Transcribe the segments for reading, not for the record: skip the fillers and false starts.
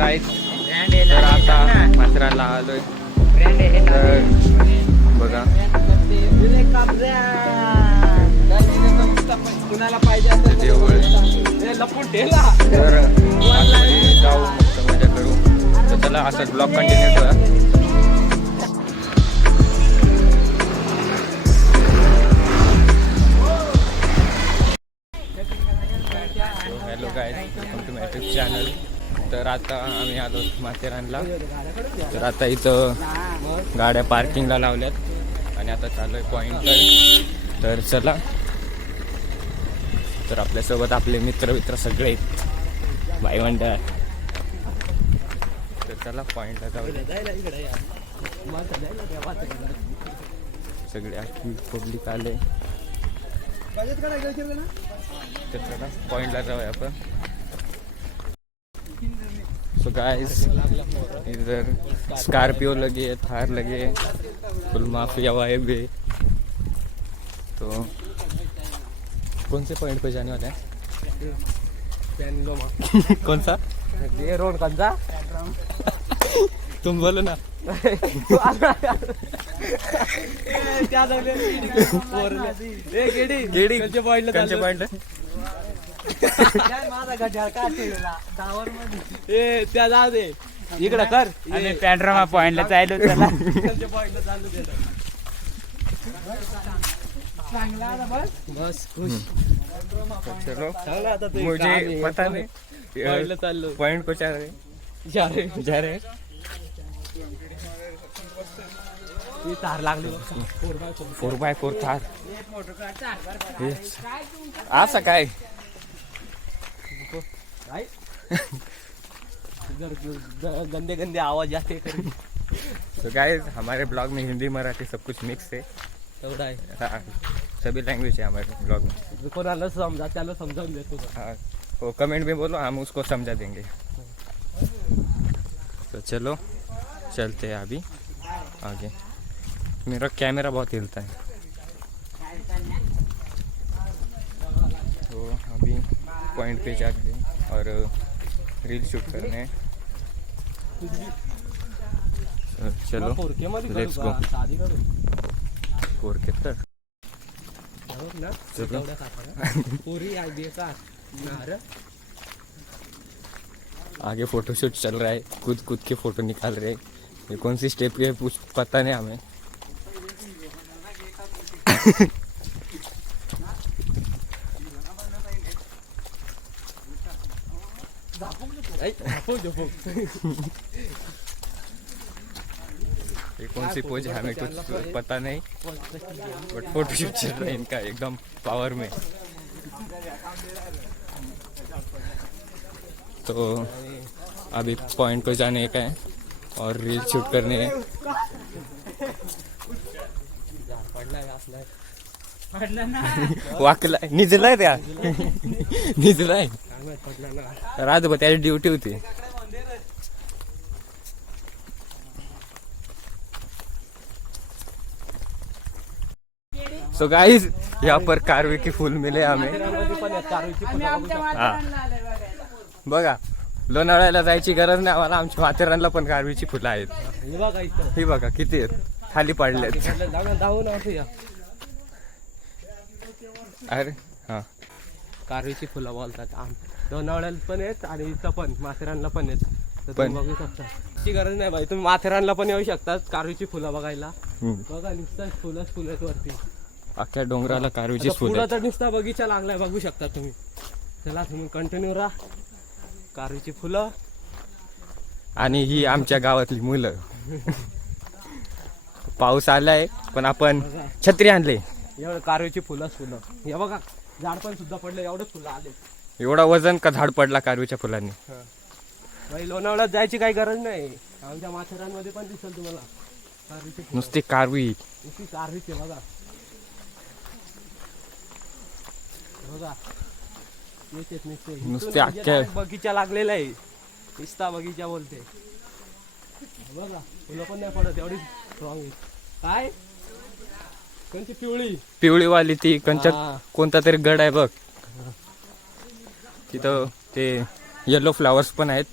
गाईस तर आता माथेरानला आलोय तर बघा कुणाला पाहिजे देऊळ लपून ठेला तर आतमध्ये जाऊ मस्त मजा करू तर चला असंच ब्लॉग कंटिन्यू ठेवा. Hello guys welcome to my YouTube channel. तर आता आम्ही आलो माथेरानला. तर आता इथं गाड्या पार्किंगला लावल्यात आणि आता चालू आहे पॉईंट. तर चला तर आपल्यासोबत आपले मित्र सगळे भाईमंडळ. तर चला पॉईंटला जाऊ. सगळे आखी पब्लिक आले तर चला पॉइंटला जाऊया आपण. सो गाइस इधर स्कॉर्पियो लगी है, थार लगे है, फुल माफिया वाइब है. तो कौन से पॉइंट पे जाने वाले हैं? कौन सा? ये रोड कंजा तुम बोलो ना. त्या जाऊ दे इकडं कर आणि पॅन्ड्रामा पॉइंटला जायलो त्याला बस खुश. चलो आता मुझे पता नहीं चाललो पॉइंट को जा रहे तार लागली 4x4 थार. असं काय गंदे गंदे आवाज आते. तो गाइस हमारे ब्लॉग में हिंदी मराठी सब कुछ मिक्स है. एवढा आहे हाँ, सभी लैंग्वेज है हमारे ब्लॉग में. कोणाला समजा त्याला समजावून देतो. हाँ वो कमेंट में बोलो हम उसको समझा देंगे. तो चलो चलते हैं अभी आगे. मेरा कैमरा बहुत हिलता है. तो अभी पॉइंट पे जाके और रील शूट करने हैं. चलो लेट्स गो. 4 के तर चलो पूरी आगे फोटोशूट चल रहा है. कूद के फोटो निकाल रहे हैं. ये कौन सी स्टेप की है कुछ पता नहीं हमें. ये कौन सी पोज है हमें कुछ पता नहीं बट फोटोशूट चल रहा है इनका एकदम पावर में. तो अभी पॉइंट को जाने का है और रील शूट करने हैं. वाकला निजलाय त्या निजलाय रातभर त्याची ड्युटी होती. सो गाइस यहाँ पर कारवी की फूल मिले हमें. हाँ बघा लोणावळ्याला जायची गरज नाही आम्हाला. आमच्या माथेरानला पण कारवीची फुलं आहेत. ही बघा किती आहेत खाली पडलेत. अरे हा कारवीची फुलं बोलतात. लोणावळ्याला पण आहेत आणि इथं पण माथेरानला पण आहेत. तर पण- तुम्ही बघू शकता. ची गरज नाही भाई, तुम्ही माथेरानला पण येऊ शकतात कारवीची फुलं बघायला. बघा नुसतं फुलंच फुलं आहेत वरती. अख्ख्या डोंगराला कारवीची फुलं पुढं आहेत. तर नुसता बगीचा लागलाय बघू शकता तुम्ही. चला तुम्ही कंटिन्यू राहा. कारवीची फुलं आणि ही आमच्या गावातली मुलं. पाऊस आलाय पण आपण छत्री आणले. एवढं कारवीची फुलंच फुलं. हे बघा झाड पण सुद्धा पडलं. एवढं फुलं आले. एवढा वजन का झाड पडला कारवीच्या फुलांनी. भाई लोणावळ्यात जायची काही गरज नाही. आमच्या माथेरानमध्ये पण दिसेल तुम्हाला कारवीची फुलं. नुसती कारवी. नुसती कारवीची बघा. बघा येतेच नुसते अख्ख्या बगीचा लागलेला आहे. निस्ता बगीचा बोलते. बघा फुलं पण नाही पडत एवढी स्ट्रॉंग आहे. काय कोणती पिवळीवाली ती कंचत हा. कोणता तरी गड आहे बघ तिथं. ते येलो फ्लावर्स पण आहेत.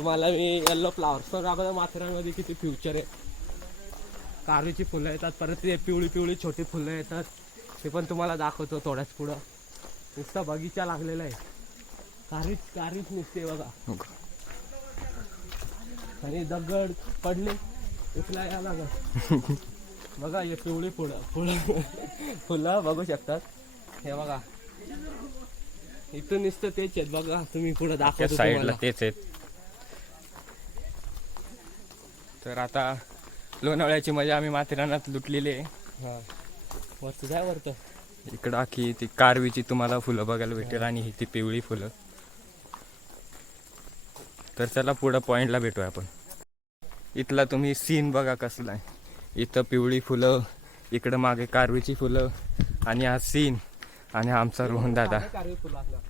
तुम्हाला मी येल्लो फ्लावर्स तर आपल्या माथेरानमध्ये किती फ्युचर आहे. कारवीची फुलं येतात, परत ते पिवळी पिवळी छोटी फुलं येतात, ते पण तुम्हाला दाखवतो थोड्याच पुढं. नुसता बगीचा लागलेला आहे, कारवीच नुसते बघा. आणि दगड पडले उचला याला बघा. हे पिवळी फुलं बघू शकतात. हे बघा इथून नुसतं तेच आहेत बघा. तुम्ही पुढे दाखवतो साईडला तुम्हाला. तेच आहेत. तर आता लोणावळ्याची मजा आम्ही माथेरानात लुटलेली आहे. हा वरती जाय वरतं. इकडं आखी ती कारवीची तुम्हाला फुलं बघायला भेटेल आणि ही ती पिवळी फुलं. तर चला पुढं पॉइंटला भेटूया आपण. इथला तुम्ही सीन बघा कसला आहे. इथं पिवळी फुलं, इकडं मागे कारवीची फुलं आणि हा सीन आणि हा आमचा रोहन दादा. कारवी फुलं असणार.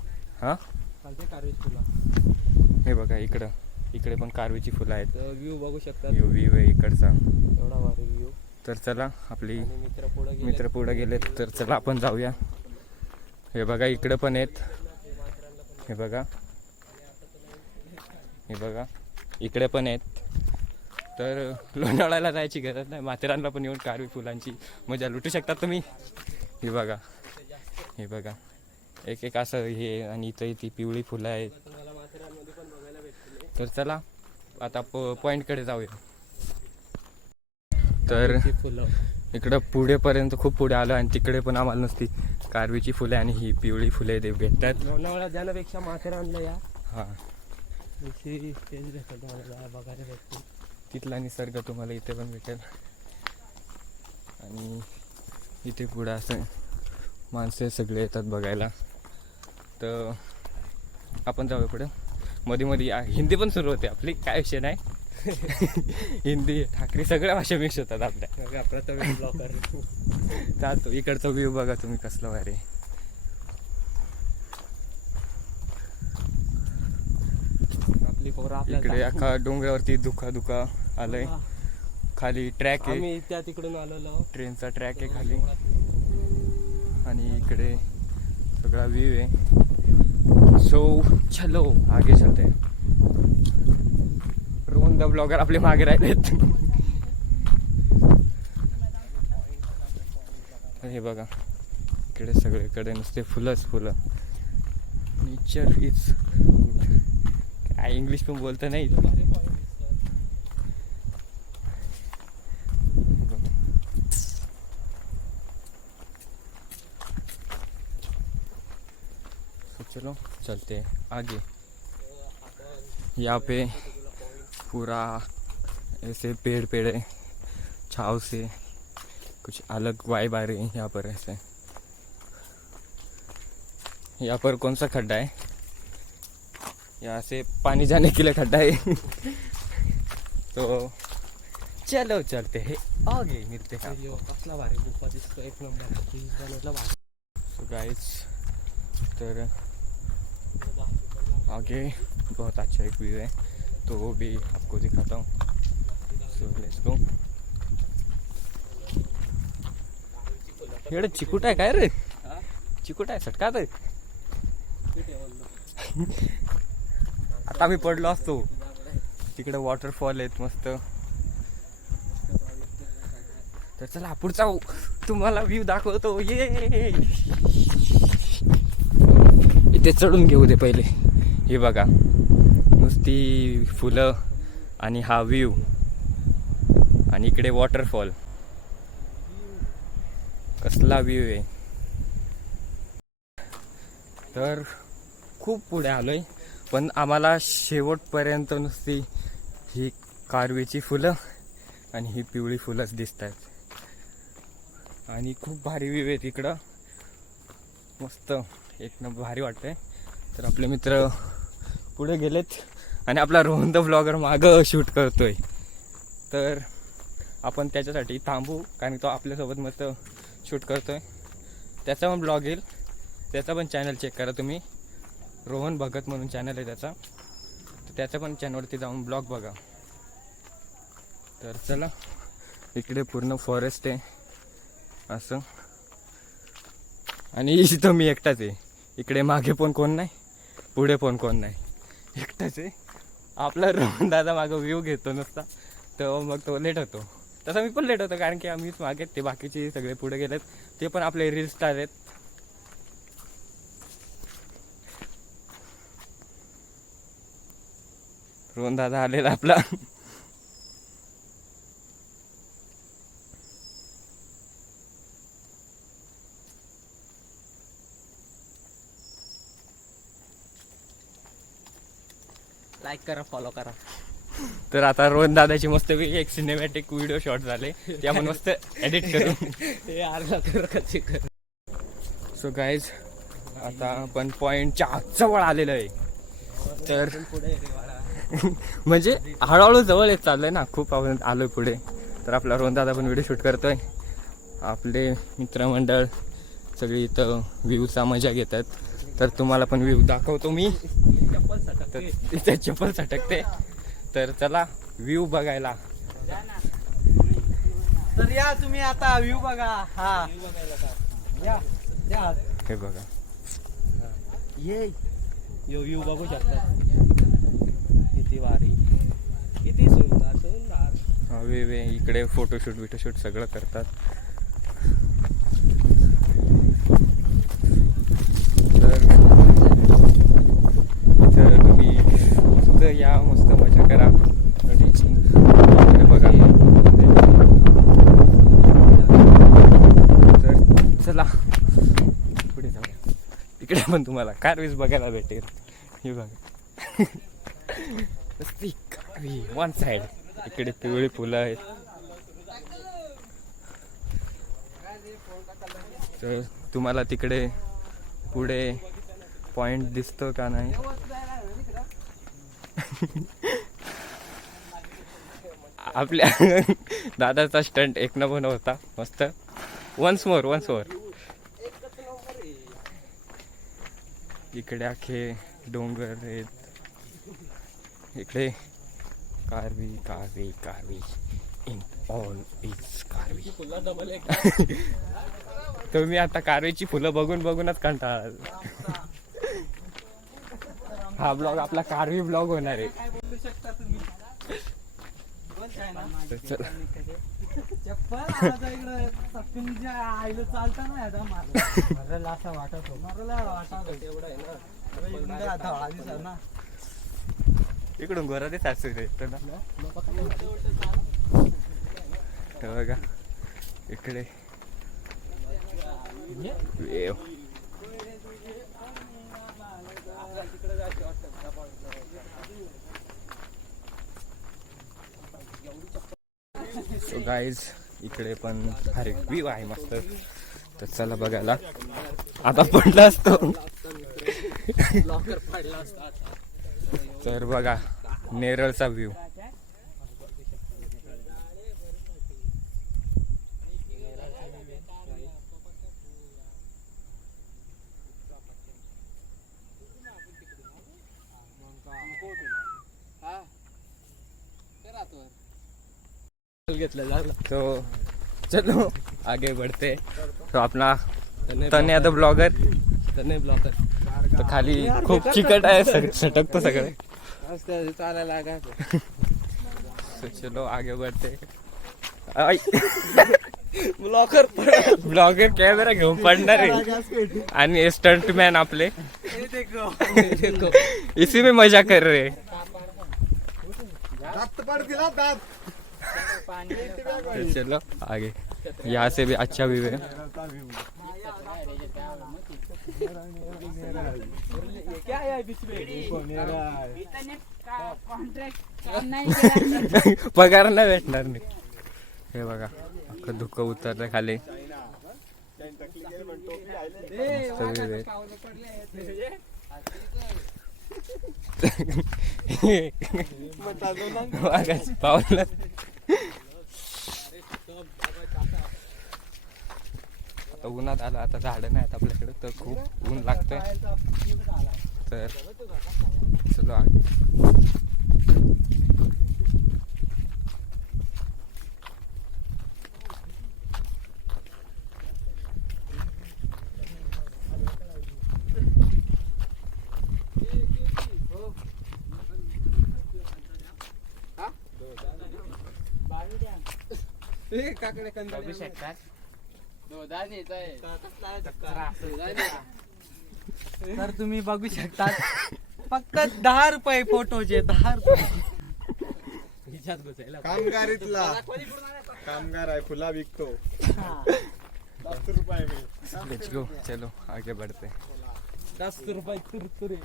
हा कारवी फुलं. हे बघा इकडे पण कारवीची फुलं आहेत. व्ह्यू बघू शकतात. व्ह्यू आहे इकडचा. एवढा भारी व्ह्यू. तर चला आपली आणि मित्र पुढे गेले तर चला आपण जाऊया. हे बघा इकडे पण आहेत. हे बघा इकडे पण आहेत. तर लोणावळ्याला जायची गरज नाही, माथेरानला पण येऊन कारवी फुलांची मजा लुटू शकता तुम्ही. हे बघा एक असं हे आणि इथं ती पिवळी फुलं आहेत. तर चला आता पॉईंटकडे जाऊया. तर फुलं इकडं पुढेपर्यंत खूप पुढे आलो आणि तिकडे पण आम्हाला नुसती कारवीची फुले आणि ही पिवळी फुले ते भेटतात. लोणावळा जाण्यापेक्षा माथेरानला या. हां तेच भेटतं तुम्हाला बघायला भेटते. तिथला निसर्ग तुम्हाला इथे पण भेटेल. आणि इथे पुढं असं माणसे सगळे येतात बघायला. तर आपण जाऊया पुढे. मध्ये हिंदी पण सुरू होते आपली, काय विषय नाही. हिंदी ठाकरी सगळ्या भाषा मिक्स होतात आपल्या. प्रथम ब्लॉकर जातो. इकडचा व्ह्यू बघा तुम्ही कसला भारी. आपली पोरं इकडे अख्खा डोंगरावरती दुखा आलंय. खाली ट्रॅक आहे, आम्ही त्या तिकडून आलेलो. ट्रेनचा ट्रॅक आहे खाली. आणि इकडे सगळा व्ह्यू आहे. सो चलो आगे चलते. रोहन द ब्लॉगर आपले मागे राहिलेत. हे बघा इकडे सगळीकडे नुसते फुलंच फुलं. Nature is good. काय इंग्लिश पण बोलता नाही. चलो चलते आगे. यहाँ पे पूरा ऐसे पेड़ है, छाव से कुछ अलग वाइब आ रही है यहाँ पर. ऐसे यहाँ पर कौन सा खड्डा है, यहाँ से पानी जाने के लिए खड्डा है. तो चलो चलते हैं आगे, मिलते हैं. कसला भारी गुफा दिसतो, एक नंबर. सो गाइस तर आगे बहुत अच्छा एक व्यू है, तो वो भी आपको दिखाता हूँ. So let's go. एवढं चिकूट आहे काय रे? चिकूट आहे सटका. तर आता आम्ही पडलो असतो. तिकडे वॉटरफॉल आहेत मस्त. तर चला पुढचा तुम्हाला व्ह्यू दाखवतो. ये इथे चढून घेऊ दे पहिले. हे बघा नुसती फुलं आणि हा व्ह्यू आणि इकडे वॉटरफॉल. कसला व्ह्यू आहे. तर खूप पुढे आलोय, पण आम्हाला शेवटपर्यंत नुसती ही कारवीची फुलं आणि ही पिवळी फुलंच दिसत आहेत. आणि खूप भारी व्ह्यू आहे तिकडं. मस्त एक नंबर भारी वाटतंय. तर आपले मित्र पुढे गेलेत आणि आपला रोहन द ब्लॉगर मागं शूट करतोय. तर आपण त्याच्यासाठी थांबू, कारण तो आपल्यासोबत मस्त शूट करतोय. त्याचा पण ब्लॉग येईल, त्याचा पण चॅनल चेक करा तुम्ही. रोहन भगत म्हणून चॅनल आहे त्याचा, तर त्याच्या पण चॅनलवरती जाऊन ब्लॉग बघा. तर चला इकडे पूर्ण फॉरेस्ट आहे असं. आणि इथं मी एकटाच आहे. इकडे मागे पण कोण नाही, पुढे पण कोण नाही, एकटाच आहे. आपला रोहन दादा मागं व्ह्यू घेतो नुसता, तर मग तो लेट होतो. तसा मी पण लेट होतो कारण की आम्हीच मागे, ते बाकीचे सगळे पुढे गेलेत, ते पण आपले रील स्टार आहेत. रोहन दादा आलेला आपला. लाईक करा, फॉलो करा. तर आता रोहन दादाची मस्त एक सिनेमॅटिक व्हिडिओ शॉट झाले, ते आपण मस्त एडिट करू. हे अर्धा कर कसे कर. सो गाईज, आता आपण पॉईंटच्या जवळ आलेलं आहे. तर पुढे म्हणजे हळूहळू जवळ येत चाललंय ना, खूप आपण आलोय पुढे. तर आपला रोहन दादा पण व्हिडिओ शूट करतोय. आपले मित्रमंडळ सगळी इथं व्ह्यूचा मजा घेतात. तर तुम्हाला पण व्ह्यू दाखवतो मी. तर तिथे चप्पल सटकते. तर चला व्ह्यू बघायला. तर या तुम्ही आता व्ह्यू बघा. हा या या हे बघा, ये यो व्ह्यू बघू शकता. किती भारी, किती सुंदर सुंदर. वे इकडे फोटोशूट बिटोशूट सगळं करतात. तर तुम्ही मस्त या, मस्त मजा करा. बघा. तर चला पुढे जाऊया. इकडे पण तुम्हाला कारवीज बघायला भेटेल. हे बघा, वन साइड. इकडे पिवळी फुलं आहेत. तर तुम्हाला तिकडे पुढे पॉइंट दिसतो का नाही? आपल्या दादाचा स्टंट एक नंबर होता, मस्त. Once more. इकडे अखे डोंगर आहेत. इकडे कारवी इन ऑल इज कारवी. तुम्ही आता कारवीची फुलं बघूनच कंटाळा. हा ब्लॉग आपला कारवी ब्लॉग होणार आहे. इकडून घोरात सासू रे बघा. इकडे सो गाईज, इकडे पण अरे व्ह्यू आहे मस्त. तर चला बघायला. आता पडला असतो. तर बघा नेरळचा व्ह्यू. तो चलो आगे बढ़ते. तो अपना तने द ब्लॉगर. तो खाली खूप चिकट आहे, सटकतो सगळे. तो चलो आगे बढ़ते. ब्लॉगर कॅमेरा घेऊन पडणार आहे. आणि स्टंटमॅन आपले इसी में मजा कर रहे. चलो आगे. यहाँ से भी अच्छा व्यू है. पगार नाही भेटणार नाही. हे बघा अख्खं धुकं उतरलं खाली. पावलं. आता उन्हात आलं. आता झाडं नाहीत आपल्याकडे, तर खूप ऊन लागतंय. तर चलो आगे. बघू शकतात. तर तुम्ही बघू शकता फक्त 10 रुपये फोटोचे 10 रुपये. हिच्यात घुसायला कामगारीतला कामगार आहे फुला विकतो 10 रुपये मी लेट्स गो चलो आगे बढ़ते 10 रुपये कुरकुरे.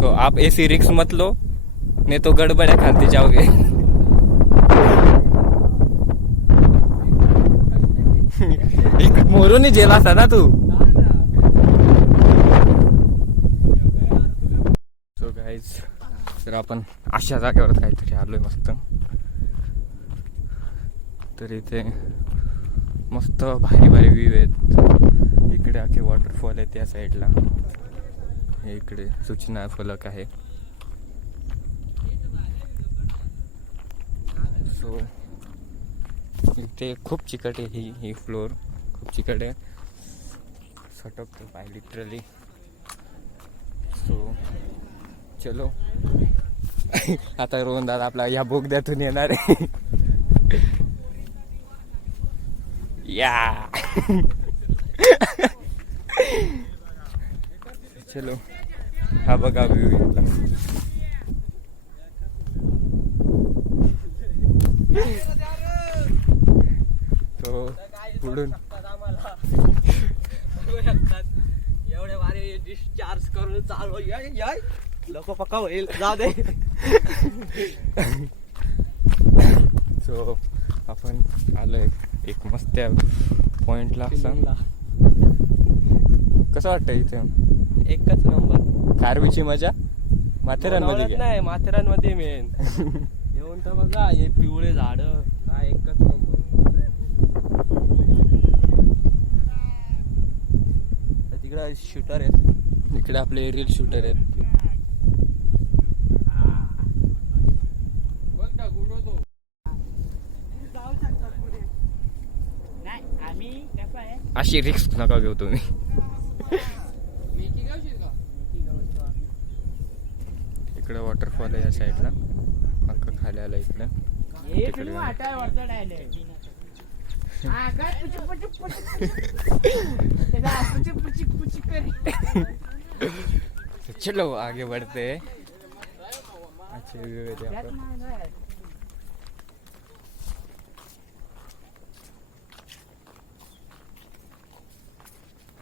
सो आप ऐसी रिक्स मत लो नहीं तो गड़बड़ है खाते जाओगे. मोरूनी जेला था ना तू. सो गाईज तर आपण अशा जागेवर काहीतरी आलोय मस्त. तर इथे मस्त भारी भारी व्ह्यू आहेत. इकडे अखे वॉटरफॉल आहे त्या साईडला. हे इकडे सूचना फलक आहे. सो इथे खूप चिकट आहे ही फ्लोर खूप चिकट आहे. सटकतो पाय लिटरली. सो चलो आता रोहन दादा आपला या बोगद्यातून येणार आहे. या चलो हा बघा व्ह्यू इथला. तो पुढून एवढे भारी डिस्चार्ज करून चालू लोक पक्का होईल जाऊ दे. सो आपण आलोय एक मस्त पॉइंटला. कसं वाटतं इथे? एकच नंबर. कारवीची मजा माथेरानमध्ये घ्या. नाही माथेरानमध्ये मेन येऊन तर बघा हे पिवळे झाड काय एकच नंबर. तिकडे शूटर आहेत. इकडे आपले रील शूटर आहेत. नाही आम्ही कसं आहे अशी रिस्क नका घेऊ तुम्ही. इकडे वॉटरफॉल आहे या साईडला. अख्खा खाली आला इकडे. हे फिल्म वाटाय वरचं डायलेक्ट. हा काय पुचक पुचक पुचक त्याला पुचक पुचक पुचक करी. चलो आगे बढ़ते. अच्छे व्यू है यहाँ पर.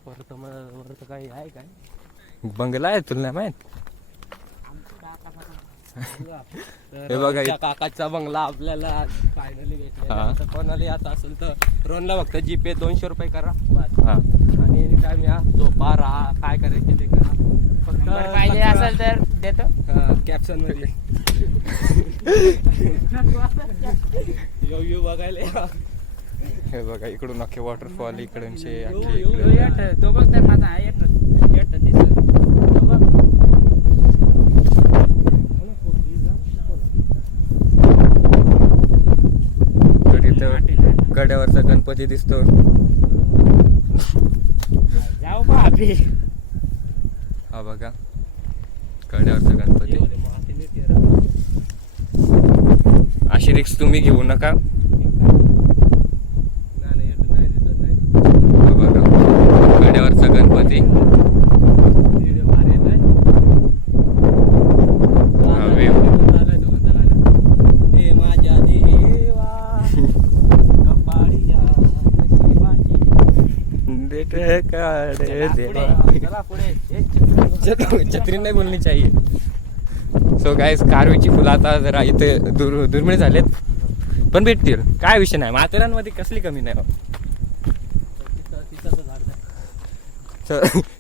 वरत काही आहे काय? बंगला आहे तुला नाही माहित? हे बघा त्या काकाचा बंगला आपल्याला फायनली हा. भेटला. कोणाला यायचं असेल तर रोहनला फक्त जीपे 200 रुपये करा बस. हा आणि एनी टाइम या झोपा राहा काय करायचे ते करा. फक्त पाहिजे असेल तर देतो. कॅप्शन मध्ये येऊ बघायला या. हे बघा इकडून अख्खे वॉटरफॉल इकडूनचे यो, अख्खे यो, इकडे. येत तो बघ तर माझा आहे येत दिसत तो बघ. तर इथं गड्यावरचा गणपती दिसतो. जाऊ बा अभि. हा बघा गड्यावरचा गणपती. अशी रिक्स तुम्ही घेऊ नका. हा बघा गड्यावरचा गणपती. हा व्ह्यू. छत्री नाही बोलणी चाहिए. सो गाईज कारवीची फुलं आता जरा इथे दुर्मिळ झालेत पण भेटतील. काय विषय नाही माथेरानमध्ये कसली कमी नाही.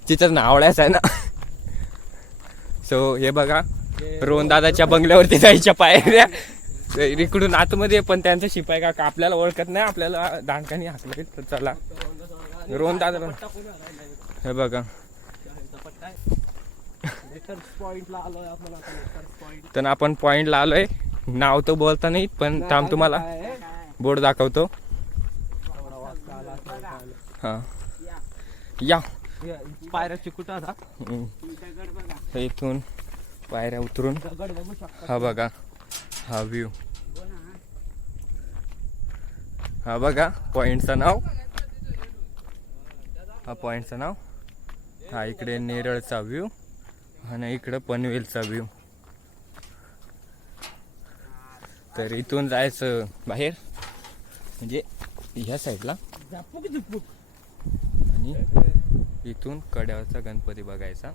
चिचच ना आवडायचं आहे ना. सो हे बघा रोहन दादाच्या बंगल्यावरती जायच्या पायऱ्या. इकडून आतमध्ये पण त्यांचा शिपाई का आपल्याला ओळखत नाही. आपल्याला दांडकानी हाकले. तर चला रोहन दादा हे बघा लेटर्स पॉइंटला आलोय आपण आता. लेटर्स पॉइंट तर आपण पॉइंटला आलोय. नाव तर बोलता नाही पण थांब तुम्हाला बोर्ड दाखवतो. हा या पायऱ्या चिकुटा आता. इथून पायऱ्या उतरून दगड बघू शकता. हा बघा हा व्ह्यू. हा बघा पॉइंटचं नाव. हा पॉइंटचं नाव. हा इकडे नेरळचा व्ह्यू आणि इकडं पनवेलचा व्ह्यू. तर इथून जायचं बाहेर म्हणजे ह्या साईडला आणि इथून कड्यावरचा गणपती बघायचा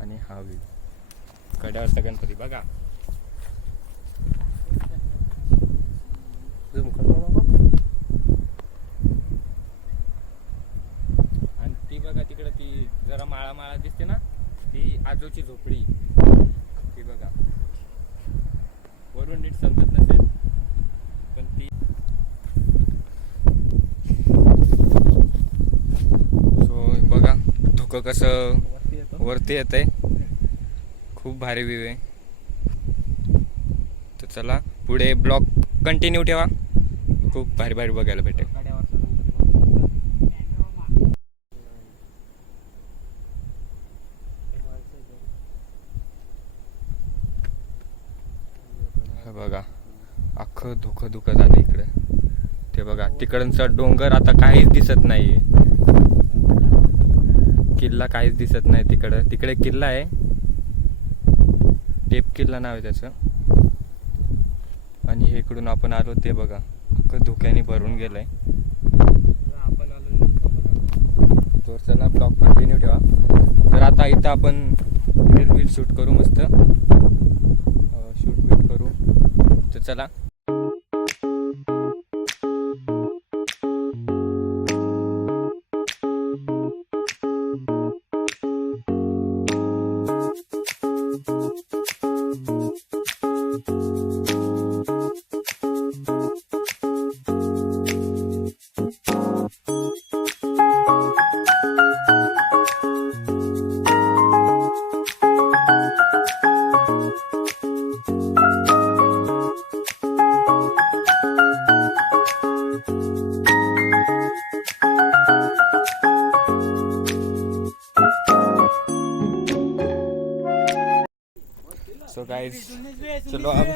आणि हा व्ह्यू. कड्यावरचा गणपती बघा. आणि ती बघा तिकडे ती जरा माळा माळा दिसते ना ती आजोची झोपडी. ती बघा वरून नीट समजत नसेल पण ती. सो बघा धुकं कसं वरती येत आहे. खूप भारी व्ह्यू आहे. तर चला पुढे ब्लॉग कंटिन्यू ठेवा. खूप भारी भारी बघायला भेटेल. बघा अख्खं धुकं धुकं झालं इकडे. ते बघा तिकडचा डोंगर आता काहीच दिसत नाहीये. किल्ला काहीच दिसत नाही तिकडं. तिकडे किल्ला आहे टेप किल्ला नाव आहे त्याचं. आणि हे इकडून आपण आलो ते बघा अख्खं धुक्याने भरून गेलंय. तर चला ब्लॉग कंटिन्यू ठेवा. तर आता इथं आपण रील शूट करू मस्त. शूट बीट करू. तर चला. सो गाइस चलो अब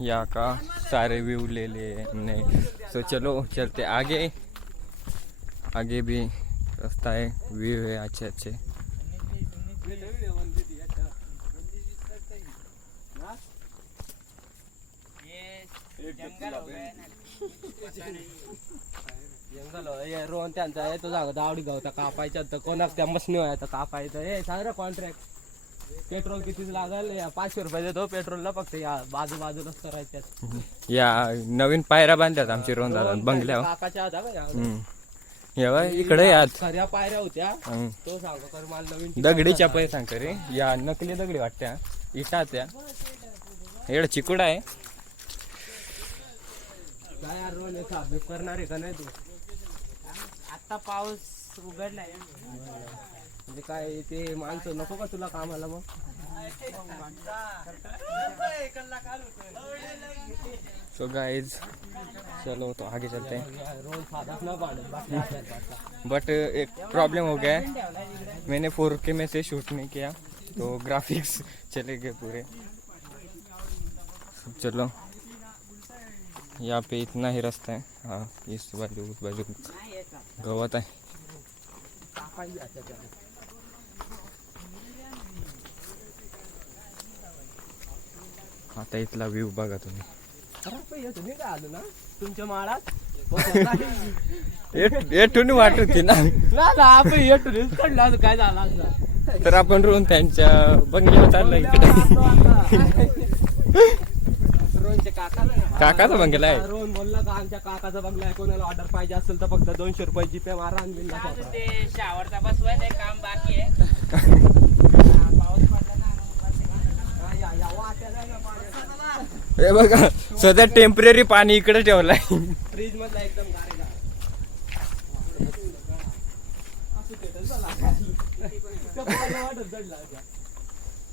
यहाँ का सारे व्यू ले लिए हमने. सो चलो चलते आगे. आगे भी रास्ता है व्यू है अच्छे अच्छे. जंगल रोहन त्यांचा आहे तो जागा दावडी गावता कापायच्या तर कोणाक त्या मशनी व्हायचा कापायचं. हे सांग रे कॉन्ट्रॅक्ट. पेट्रोल किती लागल. 500 रुपये देतो पेट्रोलला फक्त. या बाजूलाच करायच्यात. या नवीन पायऱ्या बांधल्यात आमची रोंदा बंगल्यावर. काकाच्या होता का या इकडे यात खऱ्या पायऱ्या होत्या. तो सांगतो कर मला नवीन दगडीच्या पाय सांगतो रे. या नकली दगडी वाटत्या इटा त्या. एवढं चिकुड आहे. काय यार रोहन साफ करणार आहे का नाही तू. आता पाऊस उघडलाय म्हणजे काय ते माणसं नको का तुला कामाला मग. सो गाइज चलो तो आगे चलते हैं. रोज साधाच ना पाडत. बट एक प्रॉब्लम हो गया है. मैंने 4K में से शूट नहीं किया तो ग्राफिक्स चले गए पूरे. चलो यहाँ पे इतना ही रास्ता है. हाँ इस बाजू उस बाजू गवत आहे. आता इथला व्ह्यू बघा तुम्ही. आलो ना तुमच्या माळात. येठून वाटत होती ना. आपण येटून काढला काय झाला असता. तर आपण रोहन त्यांच्या बंगल्यावर चाललोय इकडे. काकाचा बंगला आहे. रोहन बोलला का आमच्या काकाचा बंगला आहे. कोणाला ऑर्डर पाहिजे असेल तर फक्त 200 रुपये जीपे मारा आणि बिल दाखवा. ते शावरचा बसवायचं काम बाकी आहे. पाऊस पडला ना. हे बघा सध्या टेम्पररी पाणी इकडे ठेवलंय. फ्रीज मधला एकदम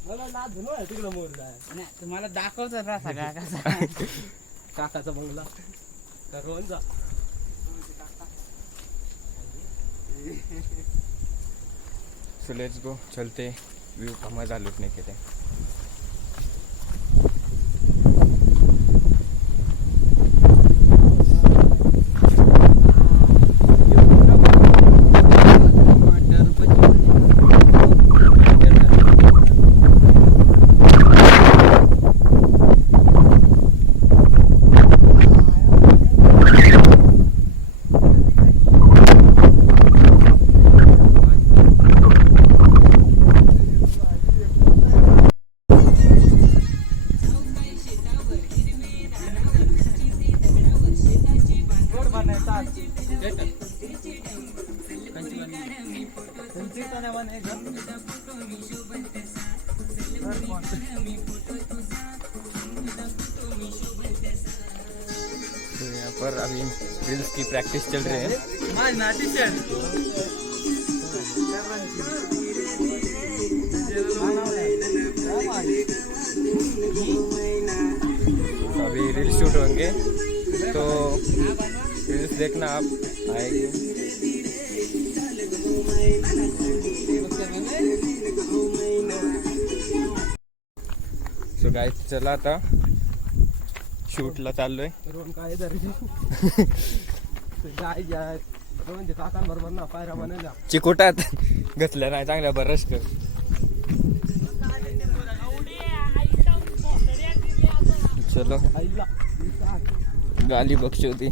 मला ना धुनो आहे तिकडं मोरला नाही तुम्हाला दाखवतो ना सगळा कसा काकाचा बंगला रोहन जा सो लेट्स गो चलते व्यू का मजा लूटने के लिए. तो यहाँ पर अभी रील्स की प्रैक्टिस चल रही है. तो अभी रील शूट होंगे तो रील्स देखना आप आएगी. सो गाइस चला आता शूटला चाललोय. रोहन काय धरली गाय जाय रोहन काकांबरोबर ना पायरा बनायला चिकोटात घातलं नाही चांगल्या बरस कर. चलो आईला गाली बक्षी होती.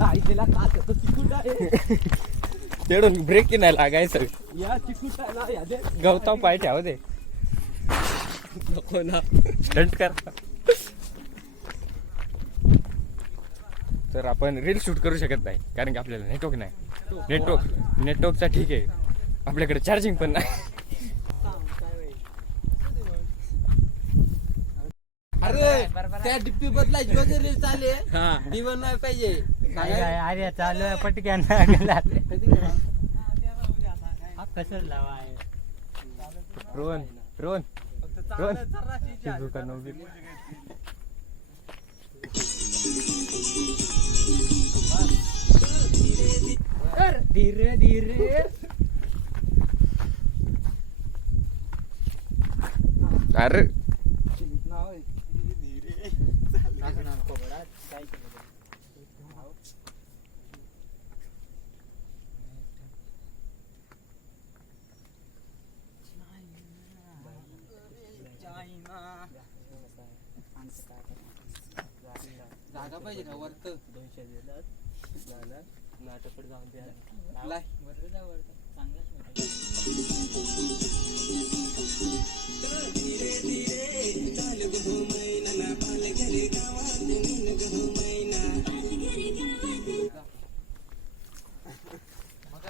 आईला काच चिकूट आहे तेडून ब्रेक की नाही लागायचं. या चिकूटाला या दे गवता पाय ठेव दे नको ना स्टंट कर. तर आपण रील शूट करू शकत नाही कारण की आपल्याला नेटवर्क नाही. नेटवर्कचा ठीक आहे आपल्याकडे चार्जिंग पण नाही. अरे त्या डिप्पी बदलायची वगैरे चाले दिवण नाही पाहिजे. अरे चालू आहे पटक्यान कसं लावा रोहन रोहन रोहन शिजू का नव्हती. धीरे धीरे अरे जागा पाहिजे ना वरत 200 दिलं नाटककडे जाऊन द्या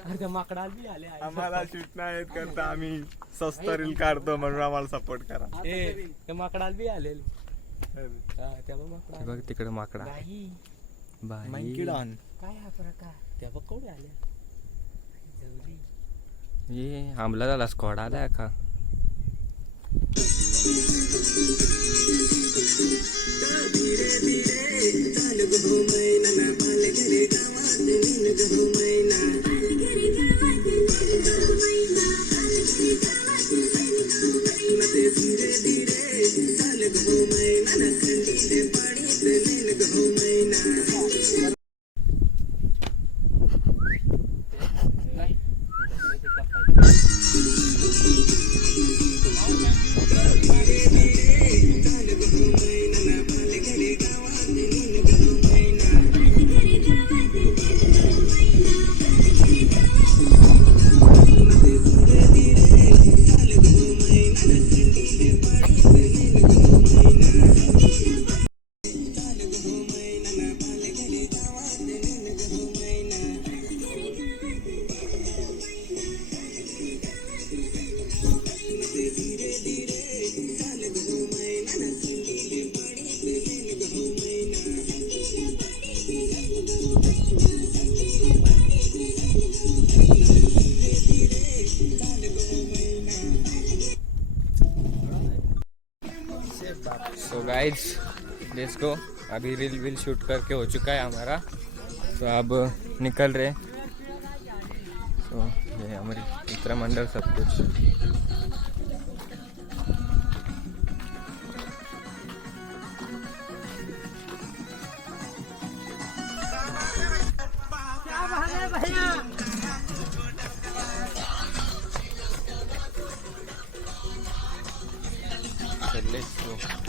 अरे माकडा बी आले आम्हाला शूट नाही येत करता आम्ही स्वस्त रील काढतो म्हणून आम्हाला सपोर्ट करा. ते माकडा बी आले तेव्हा माकडा बघ तिकडे माकडा बाई काय हा प्रकार तेव्हा कोण आले ये हमला झाला स्क्वॉड आलाय का. Guys let's go. अभी रील विल शूट करके हो चुका है हमारा, तो अब निकल रहे। तो ये हमारी मित्र मंडल सब कुछ।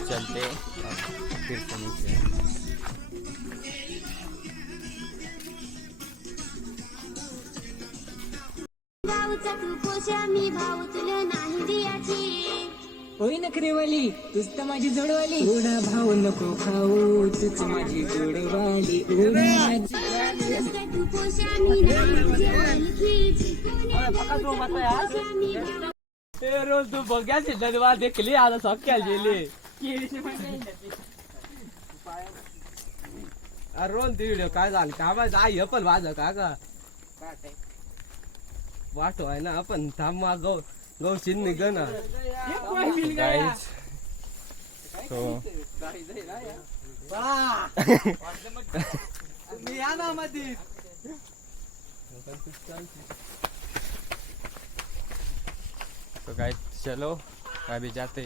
चलते फिर से नीचे। भाऊचा तू पोषा मी भाऊ तुला नाही दियाची होई नखरेवाली तूच तर माझी जोडवाली ओढा भाऊ नको खाऊ तूच माझी जोडवाली नुसतं तू पोषा मी नाही दियाची ए रोज तू बघ्या सिद्धवा देखली आता सख्या गेले अरे रोज ते व्हिडिओ काय झालं का माहिती आई पण माझं का वाटो आहे ना आपण थांब गौ गौशीन निघ ना गाइस तो या ना मध्ये तो गाइस चलो अभी जाते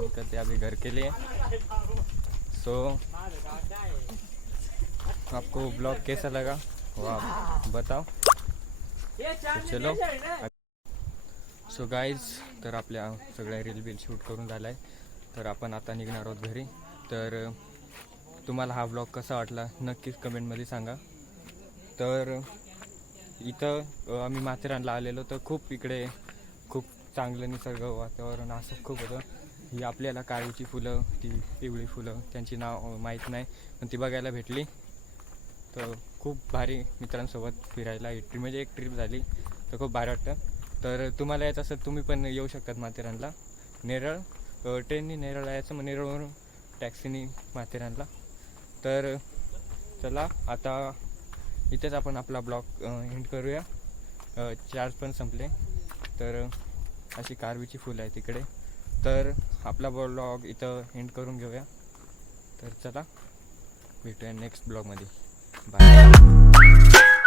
निकलते अभी घर के लिए। सो आपको ब्लॉग कैसा लगा वो आप बताओ। तो चलो सो गाईज तर आपल्या सगळ्या रील बिल शूट करून झाला आहे, तर आपण आता निघणार आहोत घरी। तर तुम्हाला हा ब्लॉग कसा वाटला नक्कीच कमेंटमध्ये सांगा। तर इथं आम्ही माथेरानला आलेलो, तर खूप इकडे खूप चांगलं निसर्ग वातावरण असं खूप होतं। ही आपल्याला काळीची फुलं, ती पिवळी फुलं, त्यांची नाव माहीत नाही पण ती बघायला भेटली। तर खूप भारी मित्रांसोबत फिरायला ही ट्रिप म्हणजे एक ट्रिप झाली, तर खूप भारी वाटतं। तर तुम्हाला यायचं असेल तुम्ही पण येऊ शकतात माथेरानला। नेरळ ट्रेननी नेरळला यायचं, मग नेरळवरून टॅक्सीनी माथेरानला। तर चला आता इथेच आपण आपला ब्लॉग एंड करूया। चार्ज पण संपले, तर अशी कारवीची फुलं आहे तिकडे। तर आपला ब्लॉग इथं एंड करून घेऊया। तर चला भेटूया नेक्स्ट ब्लॉगमध्ये, बाय।